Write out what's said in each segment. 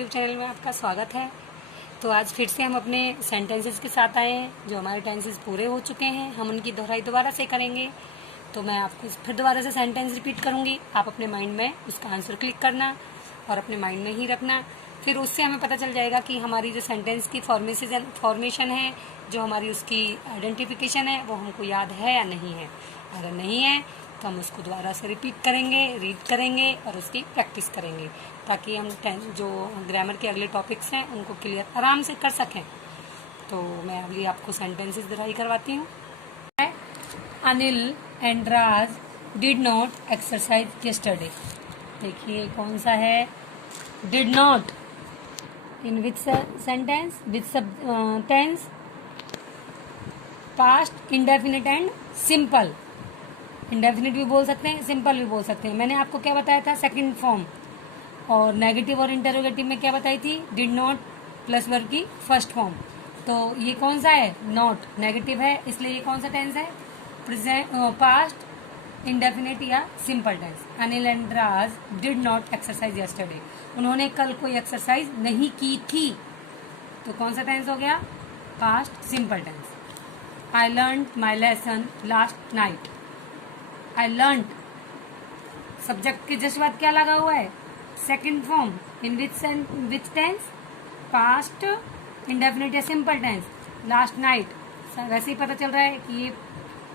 YouTube channel में आपका स्वागत है। तो आज फिर से हम अपने सेंटेंसेस के साथ आए हैं। जो हमारे टेंसेस पूरे हो चुके हैं हम उनकी दोहराई दोबारा से करेंगे। तो मैं आपको फिर दोबारा से सेंटेंस रिपीट करूंगी, आप अपने माइंड में उसका आंसर क्लिक करना और अपने माइंड में ही रखना। फिर उससे हमें पता चल जाएगा कि हमारी जो सेंटेंस की फॉर्मेशन है, जो हमारी उसकी आइडेंटिफिकेशन है, वो हमको याद है या नहीं है। अगर नहीं है तो हम उसको दोबारा से रिपीट करेंगे, रीड करेंगे और उसकी प्रैक्टिस करेंगे, ताकि हम जो ग्रामर के अगले टॉपिक्स हैं उनको क्लियर आराम से कर सकें। तो मैं अभी आपको सेंटेंसेस दोहराई करवाती हूँ। Anil and Raj did not exercise yesterday. देखिए कौन सा है, did not in which sentence, which tense, past, indefinite and simple. Indefinite भी बोल सकते हैं, सिंपल भी बोल सकते हैं। मैंने आपको क्या बताया था, सेकंड फॉर्म। और नेगेटिव और इंटरोगेटिव में क्या बताई थी, डिड नॉट प्लस वर्ब की फर्स्ट फॉर्म। तो ये कौन सा है, नॉट, नेगेटिव है, इसलिए ये कौन सा टेंस है, प्रेजेंट, पास्ट, इंडेफिनिट या simple tense. Anil and Raj did not exercise yesterday. उन्होंने कल कोई एक्सरसाइज नहीं की थी, तो कौन सा टेंस हो गया, past simple tense. I learn my lesson last night. I learn, subject के जस्ट बाद क्या लगा हुआ है, second form. In which tense, past, indefinite या सिंपल टेंस। लास्ट नाइट, वैसे ही पता चल रहा है कि ये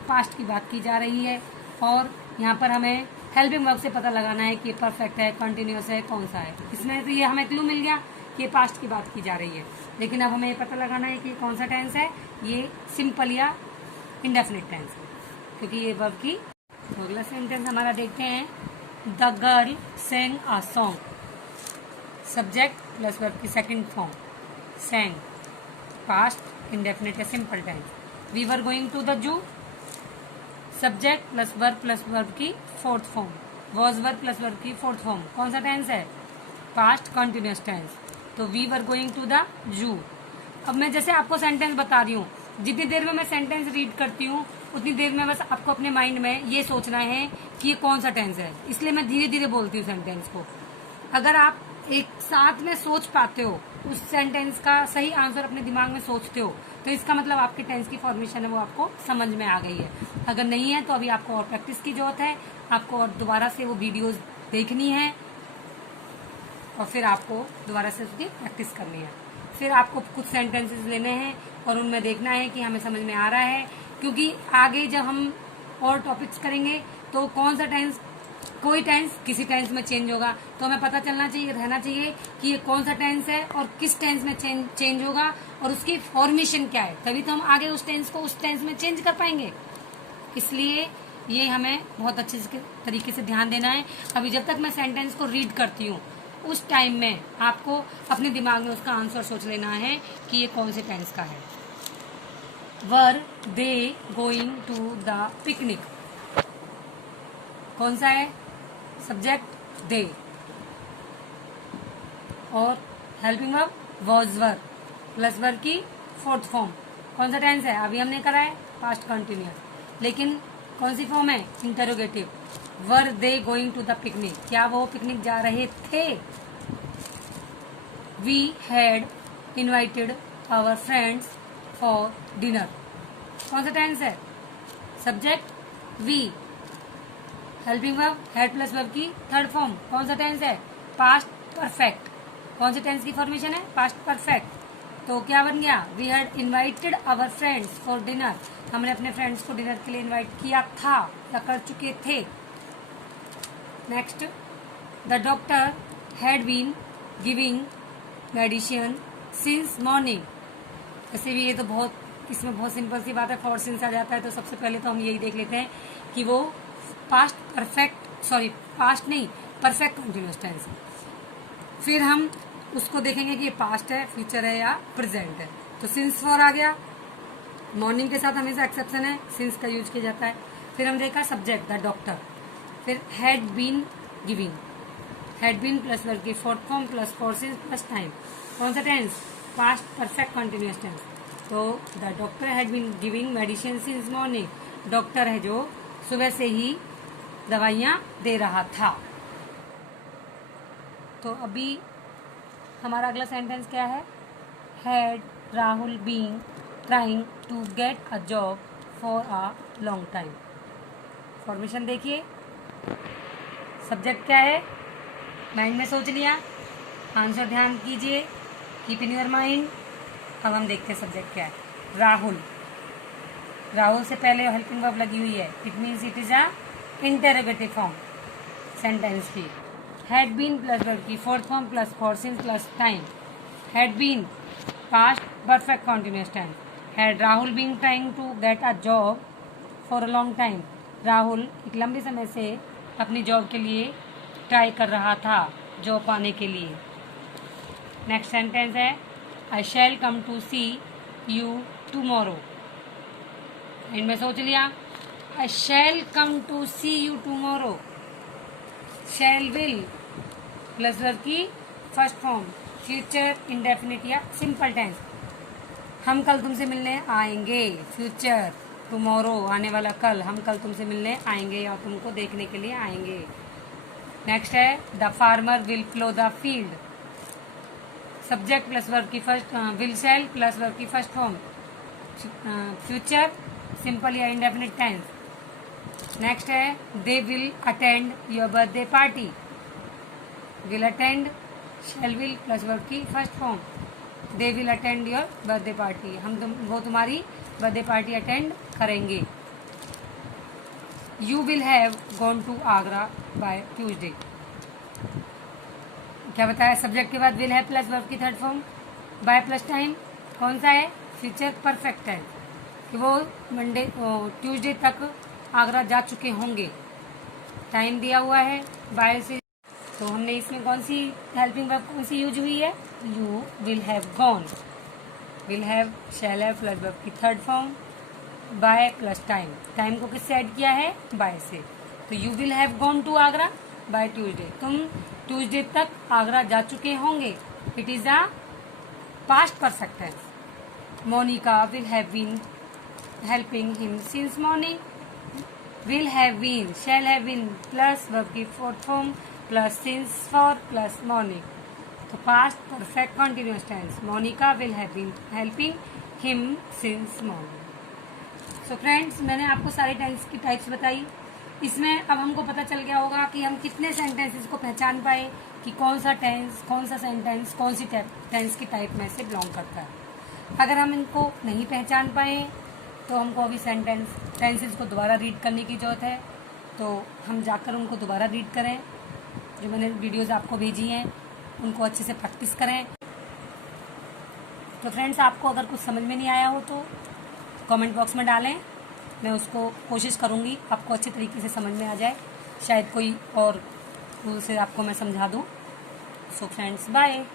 पास्ट की बात की जा रही है। और यहाँ पर हमें हेल्पिंग वर्ब से पता लगाना है कि परफेक्ट है, कंटिन्यूअस है, कौन सा है। इसमें तो ये हमें क्लू मिल गया कि ये पास्ट की बात की जा रही है, लेकिन अब हमें ये पता लगाना है कि कौन सा टेंस है, ये सिंपल या इंडेफिनिट टेंस है, क्योंकि ये वर्ब की। अगला सेंटेंस हमारा देखते हैं, the girl sang a song. Subject plus verb की second form, sang, past, indefinite या simple tense. We were going to the zoo, subject plus verb की fourth form. Was verb plus verb की fourth form, कौन सा tense है, past continuous tense. तो we were going to the zoo. अब मैं जैसे आपको सेंटेंस बता रही हूँ, जितनी देर में मैं सेंटेंस रीड करती हूँ उतनी देर में बस आपको अपने माइंड में ये सोचना है कि ये कौन सा टेंस है, इसलिए मैं धीरे धीरे बोलती हूँ सेंटेंस को। अगर आप एक साथ में सोच पाते हो, उस सेंटेंस का सही आंसर अपने दिमाग में सोचते हो, तो इसका मतलब आपके टेंस की फॉर्मेशन है वो आपको समझ में आ गई है। अगर नहीं है तो अभी आपको और प्रैक्टिस की जरूरत है, आपको और दोबारा से वो वीडियोज देखनी है और फिर आपको दोबारा से उसकी प्रैक्टिस करनी है। फिर आपको कुछ सेंटेंसेस लेने हैं और उनमें देखना है कि हमें समझ में आ रहा है, क्योंकि आगे जब हम और टॉपिक्स करेंगे तो कौन सा टेंस, कोई टेंस किसी टेंस में चेंज होगा, तो हमें पता चलना चाहिए, रहना चाहिए कि ये कौन सा टेंस है और किस टेंस में चेंज होगा और उसकी फॉर्मेशन क्या है, तभी तो हम आगे उस टेंस को उस टेंस में चेंज कर पाएंगे। इसलिए ये हमें बहुत अच्छे तरीके से ध्यान देना है। अभी जब तक मैं सेंटेंस को रीड करती हूँ उस टाइम में आपको अपने दिमाग में उसका आंसर सोच लेना है कि ये कौन से टेंस का है। Were they going to the picnic, कौन सा है, सब्जेक्ट दे, और helping verb was were plus verb की फोर्थ फॉर्म, कौन सा टेंस है, अभी हमने करा है पास्ट कंटिन्यूअस, लेकिन कौन सी फॉर्म है, interrogative. Were they going to the picnic, क्या वो पिकनिक जा रहे थे। We had invited our friends for dinner, कौन सा टेंस है, subject we, helping verb had plus verb की थर्ड फॉर्म, कौन सा टेंस है, पास्ट परफेक्ट। कौन से टेंस की फॉर्मेशन है, पास्ट परफेक्ट। तो क्या बन गया, we had invited our friends for dinner, हमने अपने फ्रेंड्स को डिनर के लिए इन्वाइट किया था या कर चुके थे। Next, the doctor had been giving medicine since morning. ऐसे भी ये तो बहुत, इसमें बहुत सिंपल सी बात है, फॉर सिंस आ जाता है, तो सबसे पहले तो हम यही देख लेते हैं कि वो पास्ट परफेक्ट, सॉरी पास्ट नहीं, परफेक्ट कंटिन्यूअस टेंस है। फिर हम उसको देखेंगे कि ये पास्ट है, फ्यूचर है या प्रेजेंट है। तो सिंस फॉर आ गया, मॉर्निंग के साथ हमेशा एक्सेप्शन है, सिंस का यूज किया जाता है। फिर हम देखा सब्जेक्ट द डॉक्टर, फिर had been giving, had been plus verb की fourth form plus for since plus time, कौन सा tense, past perfect continuous tense. तो the doctor had been giving medicine since morning, doctor है जो सुबह से ही दवाइयाँ दे रहा था। तो अभी हमारा अगला सेंटेंस क्या है? Had Rahul been trying to get a job for a long time. Formation देखिए, सब्जेक्ट क्या है, माइंड में सोच लिया, आंसर ध्यान कीजिए, कीप इन योर माइंड। अब हम देखते हैं सब्जेक्ट क्या है। राहुल, राहुल से पहले हेल्पिंग वर्ब लगी हुई है, it means it is a interrogative form sentence की। हैड बीन प्लस वर्ब की fourth form plus for since plus time. Had been past perfect continuous time. Had Rahul been trying to get a job for a long time. राहुल एक लंबे समय से अपनी job के लिए ट्राई कर रहा था, जॉब पाने के लिए। नेक्स्ट सेंटेंस है I shall come to see you tomorrow. इनमें सोच लिया, I shall come to see you tomorrow. Shall will plus verb की फर्स्ट फॉर्म, फ्यूचर इंडेफिनिट या सिंपल टेंस। हम कल तुमसे मिलने आएंगे, फ्यूचर टुमारो आने वाला कल, हम कल तुमसे मिलने आएंगे या तुमको देखने के लिए आएंगे। नेक्स्ट है the farmer will plough the field. Subject plus verb की first, will shall plus verb की फर्स्ट फॉर्म, फ्यूचर सिंपल या इंडेफिनिट टेंस। नेक्स्ट है they will attend your birthday party. Will attend shall will plus verb की first form, they will attend your birthday party, वो तुम्हारी birthday party attend करेंगे। You will have gone to Agra by Tuesday. क्या बताया? Subject के बाद will have plus verb की third form, by plus time कौन सा है? फ्यूचर परफेक्ट है कि वो मंडे ट्यूजडे तक आगरा जा चुके होंगे। टाइम दिया हुआ है बाय से, तो हमने इसमें कौन सी हेल्पिंग वर्ब कौन सी यूज हुई है? You will have gone. Will have shall have plus verb की third form, by plus time, time को किससे ऐड किया है? बाय से। तो you will have gone to Agra by Tuesday, तुम ट्यूजडे तक आगरा जा चुके होंगे, it is a past perfect tense. Monica will have been helping him since morning. Will have been shall have been plus verb की fourth form plus since for plus morning, तो past perfect continuous tense. Monica will have been helping him since morning. So friends, मैंने आपको सारे tense की types बताई। इसमें अब हमको पता चल गया होगा कि हम कितने सेंटेंसेस को पहचान पाए कि कौन सा टेंस, कौन सा सेंटेंस कौन सी टेंस की टाइप में से बिलोंग करता है। अगर हम इनको नहीं पहचान पाए तो हमको अभी टेंसेस को दोबारा रीड करने की जरूरत है, तो हम जाकर उनको दोबारा रीड करें। जो मैंने वीडियोज़ आपको भेजी हैं उनको अच्छे से प्रैक्टिस करें। तो फ्रेंड्स, आपको अगर कुछ समझ में नहीं आया हो तो कमेंट बॉक्स में डालें, मैं उसको कोशिश करूँगी आपको अच्छे तरीके से समझ में आ जाए, शायद कोई और उसे आपको मैं समझा दूँ। So friends, bye.